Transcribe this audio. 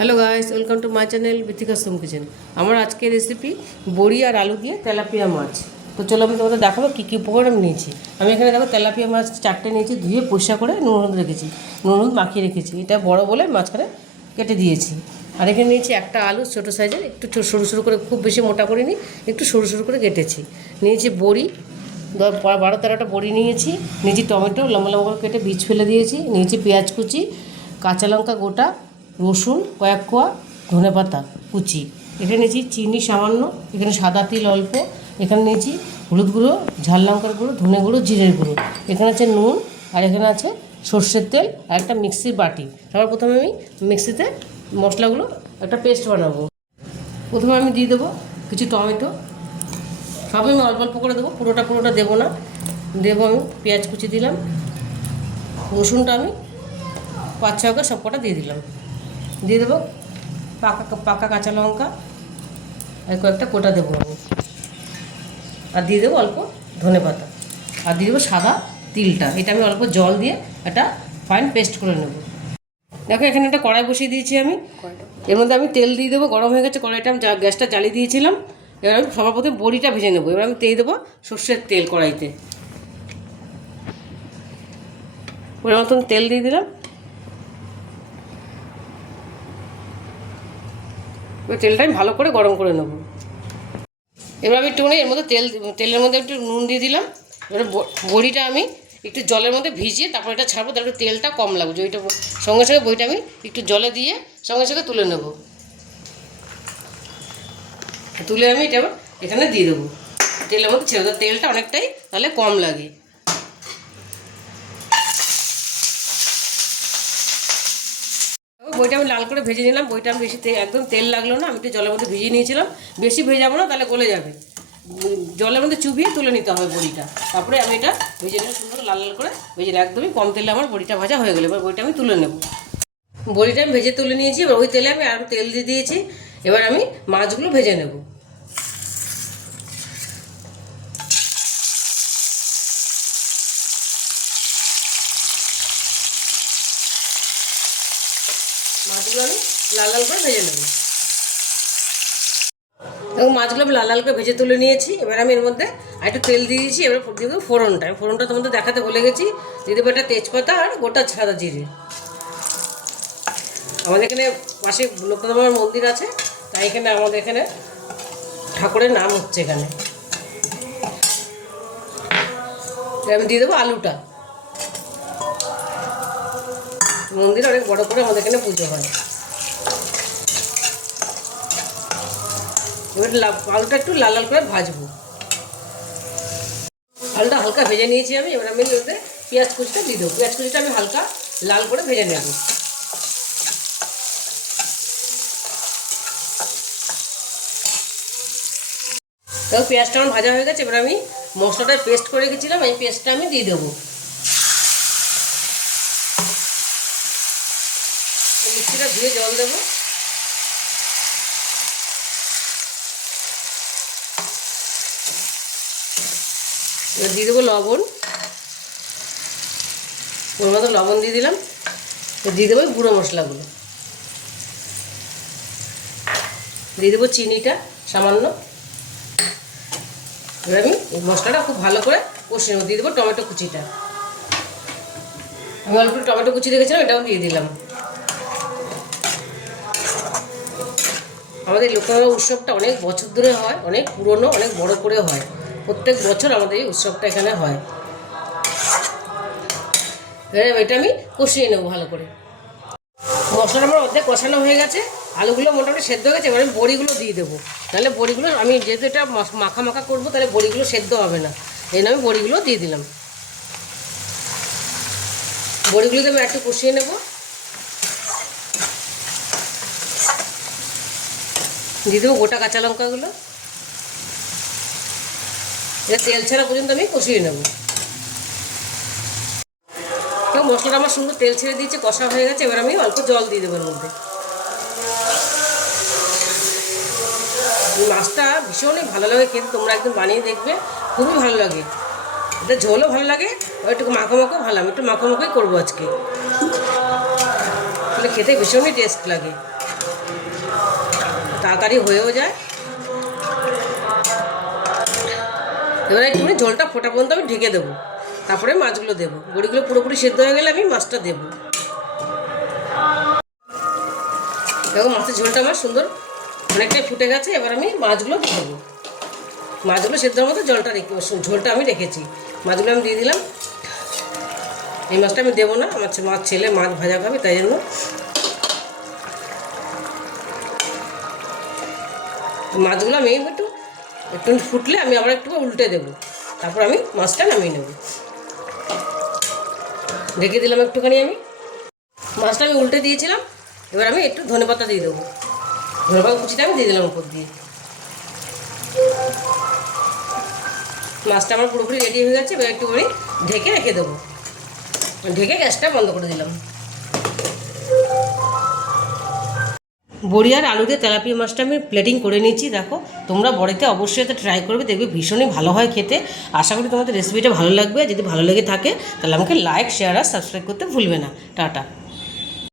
Hello guys, welcome to my channel Bithika's home kitchen. আমার আজকের recipe বড়ি আর আলু দিয়ে তেলাপিয়া মাছ। তো চলো আমি তোমাদের দেখাবো কী কী উপকরণ আমি নিয়েছি। আমি এখানে দেখো তেলাপিয়া মাছ 4টে নিয়েছি, ধুয়ে পরিষ্কার করে নুন হলুদ রেখেছি, নুন হলুদ মাখিয়ে রেখেছি। এটা বড় বলে মাঝখানে কেটে দিয়েছি। আর এখানে নিয়েছি একটা আলু ছোটো সাইজের, একটু সরু সরু করে, খুব বেশি মোটা করিনি, একটু সরু সরু করে কেটেছি। নিয়েছি বড়ি, 12-13টা বড়ি নিয়েছি। নিয়েছি টমেটো লম্বা লম্বা করে কেটে বীজ ফেলে দিয়েছি। নিয়েছি পেঁয়াজ কুচি, কাঁচা লঙ্কা গোটা, রসুন কয়েক কোয়া, ধনেপাতা কুচি। এখানে নিয়েছি চিনি সামান্য, এখানে সাদা তিল অল্প, এখানে নিয়েছি হলুদ গুঁড়ো, ঝাল লঙ্কার গুঁড়ো, ধনে গুঁড়ো, জিরের গুঁড়ো, এখানে আছে নুন, আর এখানে আছে সর্ষের তেল আর একটা মিক্সির বাটি। তারপর প্রথমে আমি মিক্সিতে মশলাগুলো একটা পেস্ট বানাবো। প্রথমে আমি দিয়ে দেবো কিছু টমেটো, সবই আমি অল্প অল্প করে দেবো, পুরোটা দেবো না। দেবো আমি পেঁয়াজ কুচি দিলাম, রসুনটা আমি 5-6 করে সব কটা দিয়ে দিলাম। দিয়ে দেবো পাকা কাঁচা লঙ্কা আর কয়েকটা কোটা দেবো আমি। আর দিয়ে দেবো অল্প ধনেপাতা, আর দিয়ে দেবো সাদা তিলটা। এটা আমি অল্প জল দিয়ে একটা ফাইন পেস্ট করে নেব। দেখো এখানে একটা কড়াই বসিয়ে দিয়েছি আমি, এর মধ্যে আমি তেল দিয়ে দেবো। গরম হয়ে গেছে কড়াইটা, আমি গ্যাসটা জ্বালিয়ে দিয়েছিলাম। এবার আমি সবার প্রথমে বড়িটা ভেজে নেবো। এবার আমি দিয়ে দেবো সর্ষের তেল কড়াইতে, ওর মতন তেল দিয়ে দিলাম। এবার তেলটা আমি ভালো করে গরম করে নেব। এবার আমি একটুখানি এর মধ্যে তেলের মধ্যে একটু নুন দিয়ে দিলাম। এবার বড়িটা আমি একটু জলের মধ্যে ভিজিয়ে তারপর এটা ছাড়বো, তারপরে তেলটা কম লাগবে। ওইটা সঙ্গে সঙ্গে বড়িটা আমি একটু জলে দিয়ে সঙ্গে সঙ্গে তুলে নেব। তুলে আমি এটা এখানে দিয়ে দেবো, তেলের মধ্যে ছেড়ে দেবো। তেলটা অনেকটাই তাহলে কম লাগে। বইটা আমি লাল করে ভেজে নিলাম। বইটা আমি বেশি একদম তেল লাগলো না, আমি একটু জলের মধ্যে ভিজিয়ে নিয়েছিলাম। বেশি ভেজাবো না, তাহলে গলে যাবে। জলের মধ্যে চুবিয়ে তুলে নিতে হবে বড়িটা। তারপরে আমি এটা ভেজে নিয়ে সুন্দর লাল লাল করে ভেজে একদমই কম তেলে আমার বড়িটা ভাজা হয়ে গেলো। এবার বড়িটা আমি তুলে নেব। বড়িটা আমি ভেজে তুলে নিয়েছি। এবার ওই তেলে আমি আরও তেল দিয়ে দিয়েছি। এবার আমি মাছগুলো ভেজে নেব। মাছগুলো আমি লাল লাল করে ভেজে নেব। এবং মাছগুলো আমি লাল লাল করে ভেজে তুলে নিয়েছি। এবার আমি এর মধ্যে একটু তেল দিয়ে দিয়েছি। এবার দিয়ে দেবো ফোড়নটা। আমি ফোড়নটা তোমাদের দেখাতে ভুলে গেছি। দিয়ে দেবো একটা তেজপাতা আর গোটা সাদা জিরে। আমাদের এখানে পাশে লোকনাথ বাবার মন্দির আছে, তাই এখানে আমাদের এখানে ঠাকুরের নাম হচ্ছে এখানে। আমি দিয়ে দেবো আলুটা। মন্দিরে অনেক বড় করে আমাদের এখানে পুজো হয়। এবার আলুটা একটু লাল লাল করে ভাজবো। আলুটা হালকা ভেজে নিয়েছি আমি। এবার আমি ওতে পেঁয়াজ কুচিটা দিয়ে দেবো। পেঁয়াজ কুচিটা আমি হালকা লাল করে ভেজে নেব। দেখো পেঁয়াজটা আমার ভাজা হয়ে গেছে। এবার আমি মশলাটা পেস্ট করে রেখেছিলাম, এই পেস্টটা আমি দিয়ে দেবো। মিক্সিটা ধুয়ে জল দেবো। এবার দিয়ে দেবো লবণ, ওর মতো লবণ দিয়ে দিলাম। দিয়ে দেবো গুঁড়ো মশলাগুলো, দিয়ে দেবো চিনিটা সামান্য। এবার আমি এই মশলাটা খুব ভালো করে কষিয়ে নেবো। দিয়ে দেবো টমেটো কুচিটা। আমি অল্প টমেটো কুচি রেখেছিলাম, এটাও দিয়ে দিলাম। আমাদের লোকনাথ উৎসবটা অনেক বছর ধরে হয়, অনেক পুরনো, অনেক বড় করে হয়। প্রত্যেক বছর আমাদের এই উৎসবটা এখানে হয়। এটা আমি কষিয়ে নেবো ভালো করে। মশলাটা আমার অর্ধেক কষানো হয়ে গেছে, আলুগুলো মোটামুটি সেদ্ধ হয়ে গেছে। এবার আমি বড়িগুলো দিয়ে দেবো। তাহলে বড়িগুলো আমি যেহেতু এটা মাখা মাখা করবো, তাহলে বড়িগুলো সেদ্ধ হবে না। এই জন্য আমি বড়িগুলো দিয়ে দিলাম। বড়িগুলোতে আমি একটু কষিয়ে নেব। দিয়ে দেবো গোটা কাঁচা লঙ্কাগুলো। এটা তেল ছাড়া পর্যন্ত আমি কষিয়ে নেব। কেউ মশলাটা আমার সুন্দর তেল ছেড়ে দিয়েছে, কষা হয়ে গেছে। এবার আমি অল্প জল দিয়ে দেবো এর মধ্যে। মাছটা ভীষণই ভালো লাগে খেতে, তোমরা একদম বানিয়ে দেখবে, খুবই ভালো লাগে। এটা ঝোলও ভালো লাগে, একটু মাখো মাখো ভালো। আমি একটু মাখো মাখোই করবো আজকে, খেতে ভীষণই টেস্ট লাগে। তাড়াতাড়ি হয়েও যায়। এবার একটুখানি ঝোলটা ফোটা পর্যন্ত আমি ঢেকে দেবো, তারপরে মাছগুলো দেবো। বড়িগুলো পুরোপুরি সেদ্ধ হয়ে গেলে আমি মাছটা দেবো। দেখো মাছের ঝোলটা আমার সুন্দর অনেকটাই ফুটে গেছে। এবার আমি মাছগুলো দিয়ে দেবো। মাছগুলো সেদ্ধর মতো ঝোলটা আমি রেখেছি, মাছগুলো আমি দিয়ে দিলাম। এই মাছটা আমি দেবো না, আমার ছেলে মাছ ভাজা খাবে, তাই জন্য মাছগুলো আমি একটু একটু ফুটলে আমি আবার একটু উল্টে দেবো, তারপর আমি মাছটা নামিয়ে নেব। ঢেকে দিলাম একটুখানি, আমি মাছটা আমি উল্টে দিয়েছিলাম। এবার আমি একটু ধনেপাতা দিয়ে দেবো, ধনেপাতা কুচিটা আমি দিয়ে দিলাম উপর দিয়ে। মাছটা আমার পুরোপুরি রেডি হয়ে গেছে। এবার একটুখানি ঢেকে রেখে দেবো, ঢেকে গ্যাসটা বন্ধ করে দিলাম। বড়ি আর আলু দিয়ে তেলাপিয়া মাছটা আমি প্লেটিং করে নিয়েছি। দেখো তোমরা বাড়িতে অবশ্যই এটা ট্রাই করবে, দেখবে ভীষণই ভালো হয় খেতে। আশা করি তোমাদের রেসিপিটা ভালো লাগবে। যদি ভালো লেগে থাকে তাহলে আমাকে লাইক, শেয়ার আর সাবস্ক্রাইব করতে ভুলবে না। টাটা।